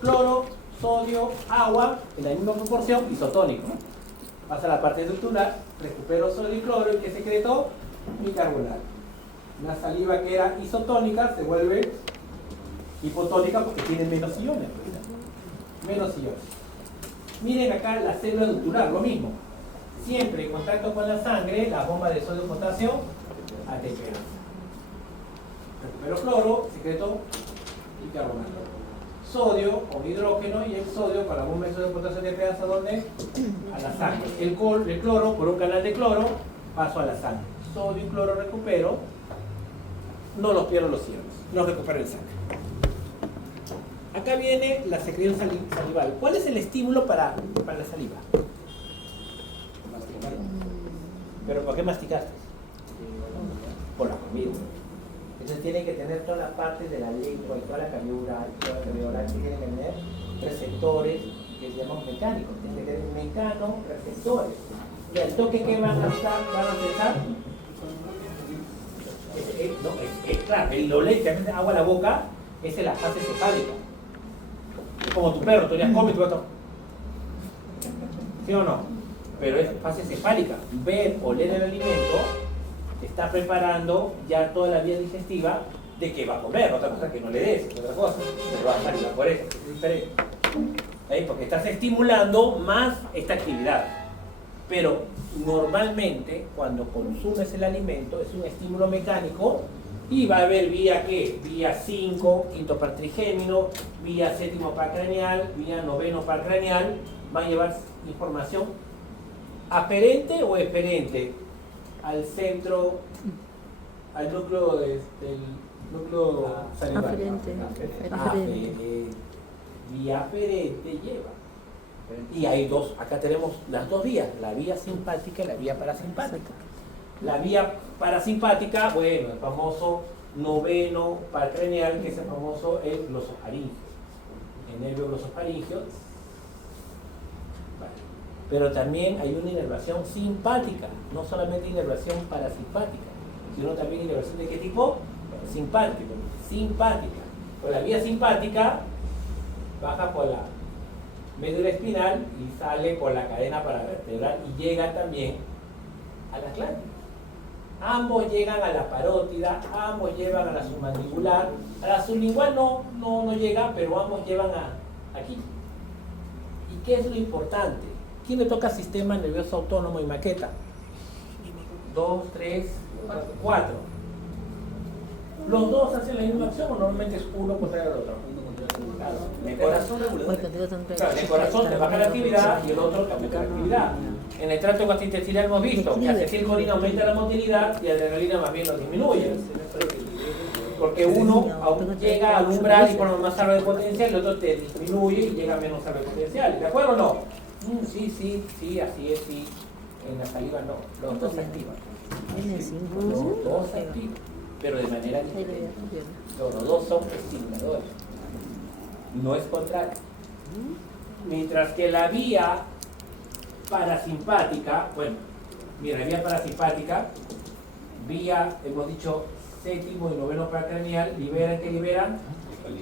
cloro, sodio, agua, en la misma proporción, isotónico. Pasa a la parte ductular, recupero sodio y cloro, ¿y qué secreto? Bicarbonato. La saliva que era isotónica se vuelve hipotónica porque tiene menos iones. Menos iones. Miren acá la célula ductular, lo mismo. Siempre en contacto con la sangre, la bomba de sodio-potasio ATP. recupero cloro, secreto y carbonato. Sodio con hidrógeno y el sodio con algún método de potasio de crianza, ¿dónde? A la sangre. El cloro, por un canal de cloro, paso a la sangre. Sodio y cloro recupero, no los pierdo los cielos, los recupero en sangre. Acá viene la secreción salival. ¿Cuál es el estímulo para la saliva? Masticar. ¿Pero por qué masticaste? Por la comida. Entonces tiene que tener toda la parte de la lengua y toda la cavidad oral que tiene que tener receptores que se llaman mecánicos. Tiene que tener mecanoreceptores. Y al toque que van a pensar, claro, el olé que mete agua a la boca es en la fase cefálica. Es como tu perro, tú ya comes y tú vas a... ¿Sí o no? Pero es fase cefálica. Ver, oler el alimento te está preparando ya toda la vía digestiva de que va a comer, otra cosa que no le des, otra cosa, pero va a salir por eso, es diferente. ¿Sí? Porque estás estimulando más esta actividad. Pero normalmente cuando consumes el alimento es un estímulo mecánico y va a haber vía ¿qué? Vía 5, quinto par trigémino, vía séptimo par craneal, vía noveno par craneal, va a llevar información aferente o eferente al centro, al núcleo del núcleo salival. Aferente. Vía aferente lleva. Y hay dos, acá tenemos las dos vías, la vía simpática y la vía parasimpática. La vía parasimpática, bueno, el famoso noveno par craneal, que es el famoso glosofaringeo, el nervio glosofaringeo. Vale. Pero también hay una inervación simpática, no solamente inervación parasimpática, sino también inervación de qué tipo? Simpática. Pues la vía simpática baja por la médula espinal y sale por la cadena paravertebral y llega también a la glándula. Ambos llegan a la parótida, ambos llevan a la submandibular, a la sublingual no llega, pero ambos llevan aquí. ¿Y qué es lo importante? ¿Quién le toca sistema nervioso autónomo y maqueta? 2, 3, 4. ¿Los dos hacen la misma acción o normalmente es uno contra el otro? Claro, el corazón te baja la actividad y el otro aumenta la actividad. En el tracto gastrointestinal hemos visto que acetilcolina aumenta la motilidad y adrenalina más bien lo disminuye. Porque uno llega al umbral y pone más salvo de potencial, el otro te disminuye y llega a menos salvo de potencial. ¿De acuerdo o no? Sí, así es, sí. En la saliva no, los dos se activan. Los dos se activan, pero de manera diferente. Los dos son estimuladores. No es contrario. Mientras que la vía parasimpática, bueno, mira, la vía parasimpática, hemos dicho, séptimo y noveno par craneal, ¿qué liberan?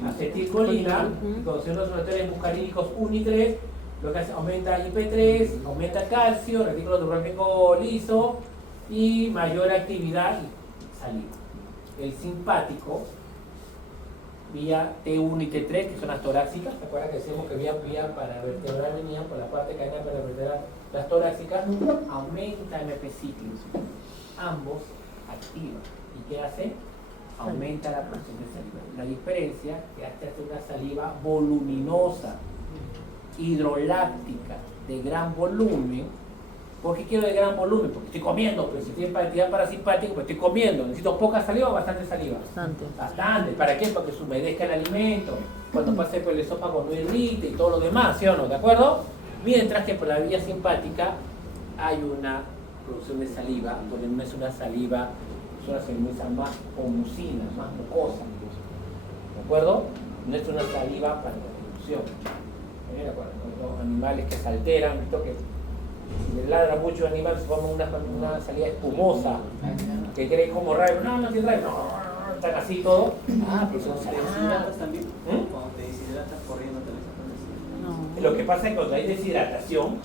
Acetilcolina, y cuando se usan los receptores muscarínicos 1 y 3, lo que hace aumenta IP3, aumenta calcio, retículo neurálgico liso y mayor actividad y saliva. El simpático, vía T1 y T3, que son las torácicas, ¿te acuerdas que decimos que vía paravertebral venían por la parte cadena paravertebral? Las torácicas aumentan el epiciclo, ambos activan. ¿Y qué hace? Aumenta la producción de saliva. La diferencia es que hace una saliva voluminosa, hidroláctica, de gran volumen. ¿Por qué quiero de gran volumen? Porque estoy comiendo, pero si tiene actividad parasimpática, pues estoy comiendo. ¿Necesito poca saliva o bastante saliva? Bastante. ¿Para qué? Para que se humedezca el alimento, cuando pase por el esófago no irrite y todo lo demás, ¿sí o no? ¿De acuerdo? Mientras que por la vía simpática hay una producción de saliva, donde no es una saliva, es una saliva más homucina, más mucosa. ¿De acuerdo? No es una saliva para la producción. ¿De acuerdo? Los animales que se alteran, visto que si le ladra mucho el animal se forma una salida espumosa que cree como rayo, no tiene rayo, no, están así todo. Pero cuando te deshidratas también, cuando te deshidratas corriendo también. Lo que pasa es que cuando hay deshidratación,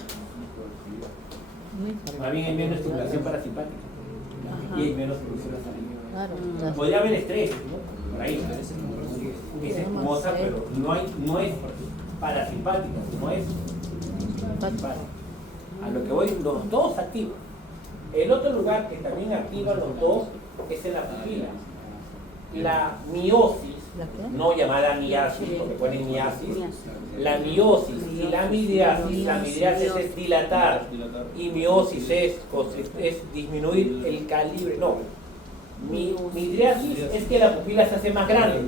más bien hay menos estimulación parasimpática y hay menos producción de saliva. Claro. Podría haber estrés, ¿no? Por ahí, es espumosa, pero no es parasimpática, sino es simpática. A lo que voy, los dos activan. El otro lugar que también activa los dos es en la pupila. la miosis, ¿La qué? no llamada miasis, porque ponen miasis, la miosis y la midriasis es dilatar y miosis es disminuir el calibre, no. Midriasis es que la pupila se hace más grande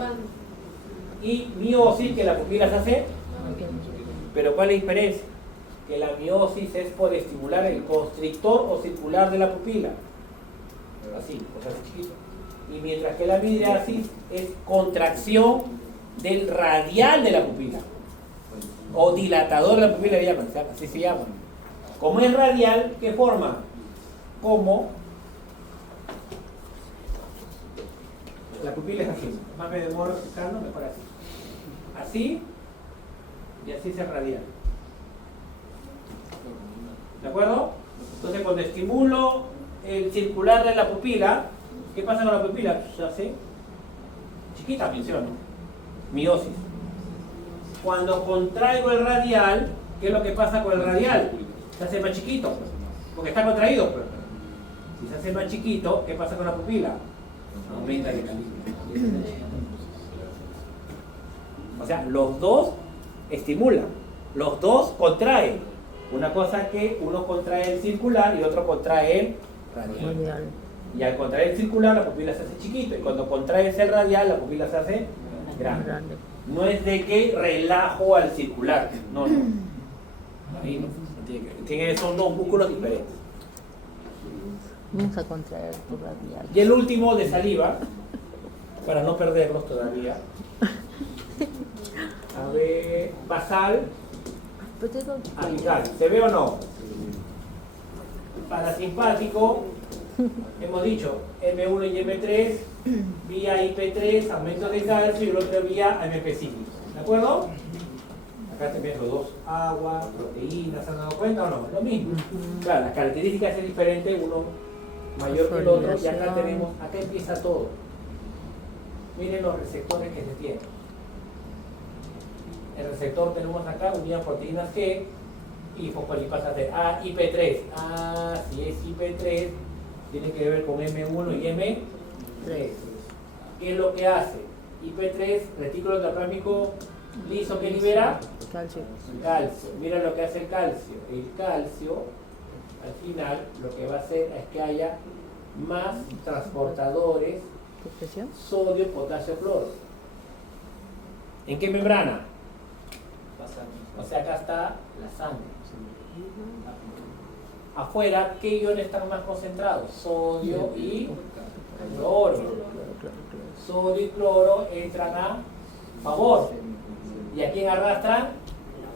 y miosis que la pupila se hace, pero ¿cuál es la diferencia? Que la miosis es por estimular el constrictor o circular de la pupila, así, o sea, chiquito. Y mientras que la midriasis es contracción del radial de la pupila o dilatador de la pupila, así se llama. Como es radial, ¿qué forma? Como la pupila es así, más me demoro explicarlo, mejor así. Así y así es el radial. ¿De acuerdo? Entonces cuando estimulo el circular de la pupila, ¿qué pasa con la pupila? Se hace chiquita, menciono. Miosis. Cuando contraigo el radial, ¿qué es lo que pasa con el radial? Se hace más chiquito, porque está contraído. Pues. Si se hace más chiquito, ¿qué pasa con la pupila? Aumenta el calibre. O sea, los dos estimulan, los dos contraen. Una cosa que uno contrae el circular y otro contrae el radial. Y al contraer el circular, la pupila se hace chiquita. Y cuando contraes el radial, la pupila se hace grande. No es de que relajo al circular. No, no. Ahí no. Son dos músculos diferentes. Vamos a contraer tu radial. Y el último de saliva, para no perderlos todavía. A ver, basal, apical. ¿Se ve o no? Parasimpático, hemos dicho M1 y M3, vía IP3, aumento de calcio y el otro vía MP5. ¿De acuerdo? Acá te ves los dos, agua, proteínas, ¿se han dado cuenta o no? Lo mismo. Claro, las características es diferente, uno mayor que el otro, y acá tenemos, acá empieza todo. Miren los receptores que se tienen. El receptor tenemos acá, unidad proteínas G y fosfolipasas de A, IP3. Ah, si es IP3, tiene que ver con M1 y M3. ¿Qué es lo que hace? IP3, retículo endoplasmático liso, que libera Calcio. calcio. Mira lo que hace el calcio. El calcio, al final, lo que va a hacer es que haya más transportadores ¿Presión? sodio, potasio, cloro. ¿En qué membrana? O sea, acá está la sangre. Afuera, ¿qué iones están más concentrados? Sodio y cloro. Sodio y cloro entran a favor. ¿Y a quién arrastran?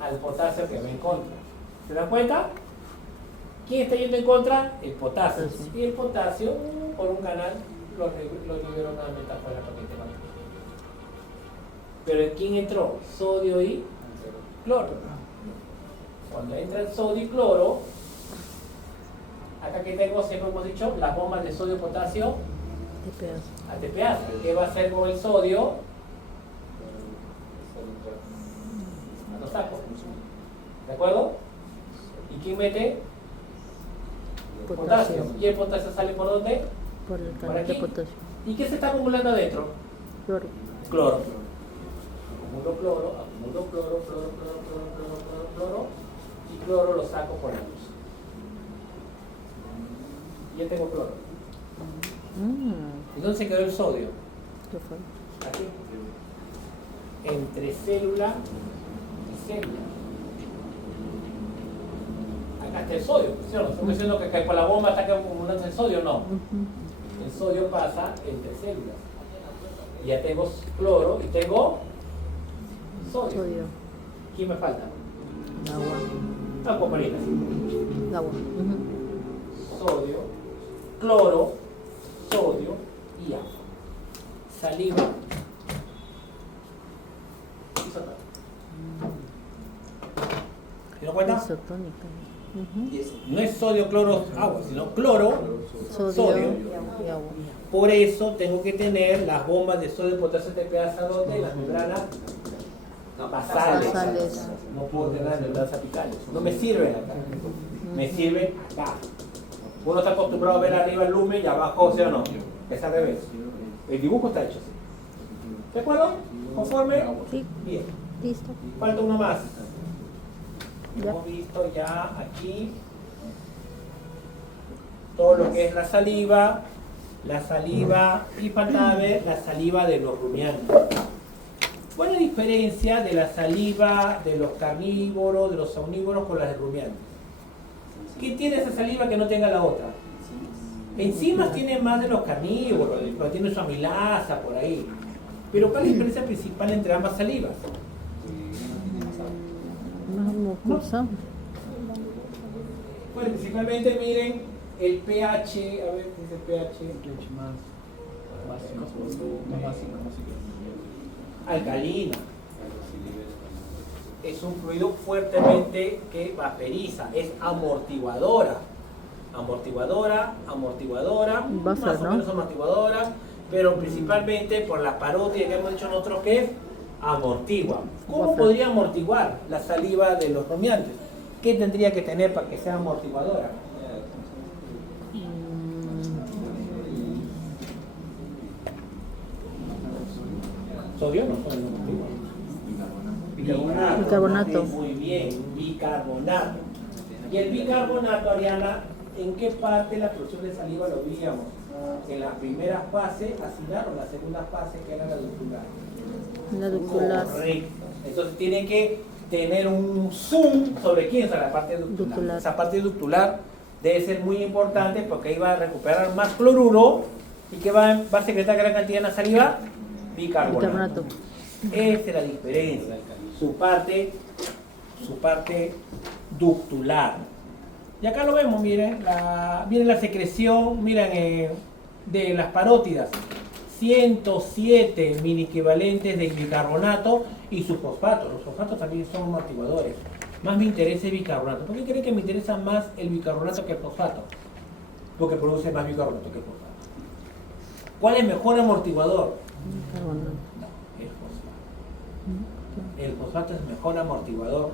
Al potasio que va en contra. ¿Se dan cuenta? ¿Quién está yendo en contra? El potasio. Y el potasio, por un canal, lo liberó nuevamente afuera para que te vaya. Pero ¿en quién entró? Sodio y cloro. Cuando entra el sodio y cloro, acá que tengo, siempre hemos dicho, las bombas de sodio y potasio ATPase. ¿Qué va a hacer con el sodio? Lo saco. ¿De acuerdo? ¿Y quién mete? Potasio. ¿Y el potasio sale por dónde? Por el Por canal de aquí. potasio. ¿Y qué se está acumulando adentro? Cloro. Cloro. Acumulo cloro, acumulo cloro, cloro. Y cloro lo saco por la luz. Y ya tengo cloro. ¿Y dónde se quedó el sodio? ¿Qué fue? Aquí. Entre célula y célula. Acá está el sodio, ¿sí o no? Estoy diciendo que por la bomba está acumulando el sodio, no. El sodio pasa entre células. Y ya tengo cloro y tengo sodio. Sodio. ¿Quién me falta? Agua. Ah, compañeras. Agua. Sodio, cloro, sodio y agua. Saliva. Isótono. ¿Se dan cuenta? Isotónica. No es sodio, cloro, agua, sino cloro, sodio. Y agua. Por eso tengo que tener las bombas de sodio, potasio, ATPase, ¿dónde? En las membranas basales. Basales. No puedo tener las membranas apicales. No me sirven acá. Me sirven acá. Uno está acostumbrado a ver arriba el lumen y abajo, ¿sí o no? Es al revés. El dibujo está hecho así. ¿De acuerdo? ¿Conforme? Sí, Bien. listo. Falta uno más. Ya. Hemos visto ya aquí todo lo que es la saliva y faltaba ver la saliva de los rumiantes. ¿Cuál es la diferencia de la saliva de los carnívoros, de los omnívoros con las de rumiantes? ¿Qué tiene esa saliva que no tenga la otra? Enzimas tiene más de los carnívoros, pero tiene su amilasa por ahí. Pero ¿cuál es la diferencia principal entre ambas salivas? Más mucosa. Bueno, principalmente miren el pH, a ver qué es el pH. Alcalina. Es un fluido fuertemente que vaporiza, es amortiguadora. Amortiguadora, Buffer, más o ¿no? menos amortiguadora, pero principalmente por la parótida que hemos dicho nosotros que es amortigua. ¿Cómo Buffer. podría amortiguar la saliva de los rumiantes? ¿Qué tendría que tener para que sea amortiguadora? ¿Sodio? No, sodio no amortigua. Bicarbonato. Muy bien, bicarbonato. Y el bicarbonato, Ariana, ¿en qué parte de la producción de saliva lo veíamos? ¿En la primera fase acilar o en la segunda fase que era la ductular? La ductular. Correcto. Entonces tiene que tener un zoom sobre quién, sobre la parte ductular. Ductular. Esa parte ductular debe ser muy importante porque ahí va a recuperar más cloruro y que va a secretar gran cantidad en la saliva, bicarbonato. Bicarbonato. Esa es la diferencia. Su parte ductular. Y acá lo vemos, miren la secreción, miren, de las parótidas. 107 mini equivalentes de bicarbonato y sus fosfatos. Los fosfatos también son amortiguadores. Más me interesa el bicarbonato. ¿Por qué creen que me interesa más el bicarbonato que el fosfato? Porque produce más bicarbonato que el fosfato. ¿Cuál es mejor amortiguador? Bicarbonato. No, el fosfato. El fosfato es mejor amortiguador,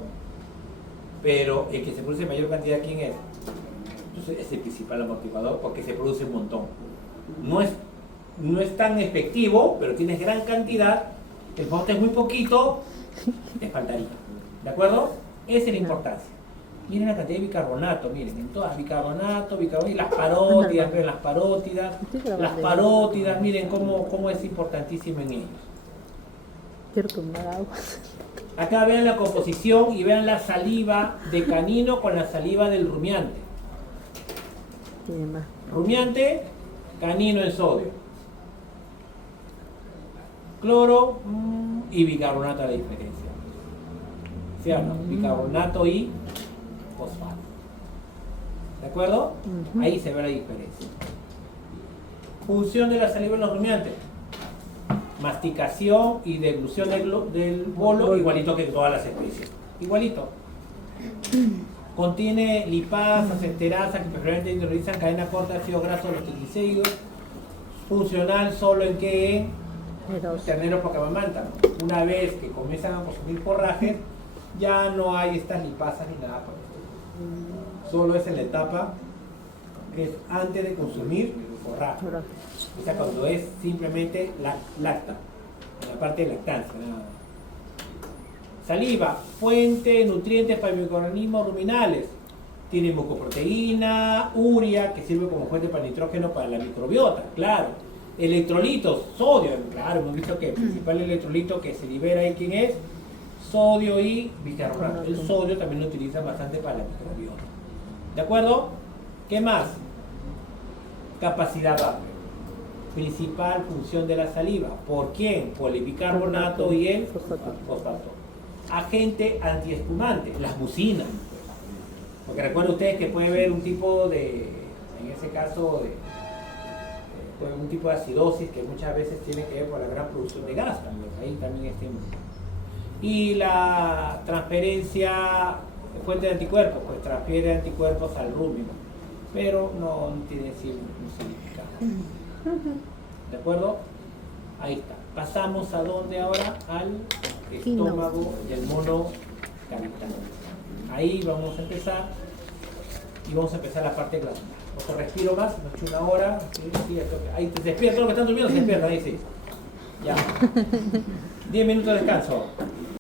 pero el que se produce en mayor cantidad, ¿quién es? Entonces es el principal amortiguador porque se produce un montón. No es tan efectivo, pero tienes gran cantidad. El fosfato es muy poquito, te faltaría. ¿De acuerdo? Esa es la importancia. Miren la cantidad de bicarbonato, miren, en todas, bicarbonato, y las parótidas, miren las parótidas, miren cómo es importantísimo en ellos. Quiero tomar agua. Acá vean la composición y vean la saliva de canino con la saliva del rumiante. Tiene más. Rumiante, canino en sodio. Cloro y bicarbonato a la diferencia. ¿Sí o no? Bicarbonato y fosfato. ¿De acuerdo? Ujú. Ahí se ve la diferencia. Función de la saliva en los rumiantes. Masticación y deglución del bolo, igualito que en todas las especies. Igualito. Contiene lipasas, esterasas que preferentemente hidrolizan cadena corta de ácido graso de los triglicéridos. Funcional solo en que en los terneros porque amamantan. Una vez que comienzan a consumir forrajes, ya no hay estas lipasas ni nada por esto. Solo es en la etapa que es antes de consumir forraje. O sea, cuando es simplemente lacta, en la parte de lactancia, nada más. Saliva, fuente de nutrientes para microorganismos ruminales. Tiene mucoproteína, urea, que sirve como fuente para nitrógeno para la microbiota, claro. Electrolitos, sodio, claro, hemos visto que el principal electrolito que se libera ahí, ¿quién es? Sodio y bicarbonato. El sodio también lo utilizan bastante para la microbiota. ¿De acuerdo? ¿Qué más? Capacidad vapor. Principal función de la saliva. ¿Por quién? Por el bicarbonato y el fosfato. Agente antiespumante, las bucinas. Porque recuerden ustedes que puede haber un tipo de, en ese caso, un tipo de acidosis que muchas veces tiene que ver con la gran producción de gas también. Ahí también está. Y la transferencia de fuente de anticuerpos, pues transfiere anticuerpos al rumino, pero no tiene un significado. ¿De acuerdo? Ahí está. Pasamos a dónde ahora? Al estómago del mono capital. Ahí vamos a empezar y vamos a empezar la parte glandular. Otro respiro más, nos echa una hora. Sí, ahí se despierta, todo lo que están durmiendo se despiertan, ahí sí. Ya. 10 minutos de descanso.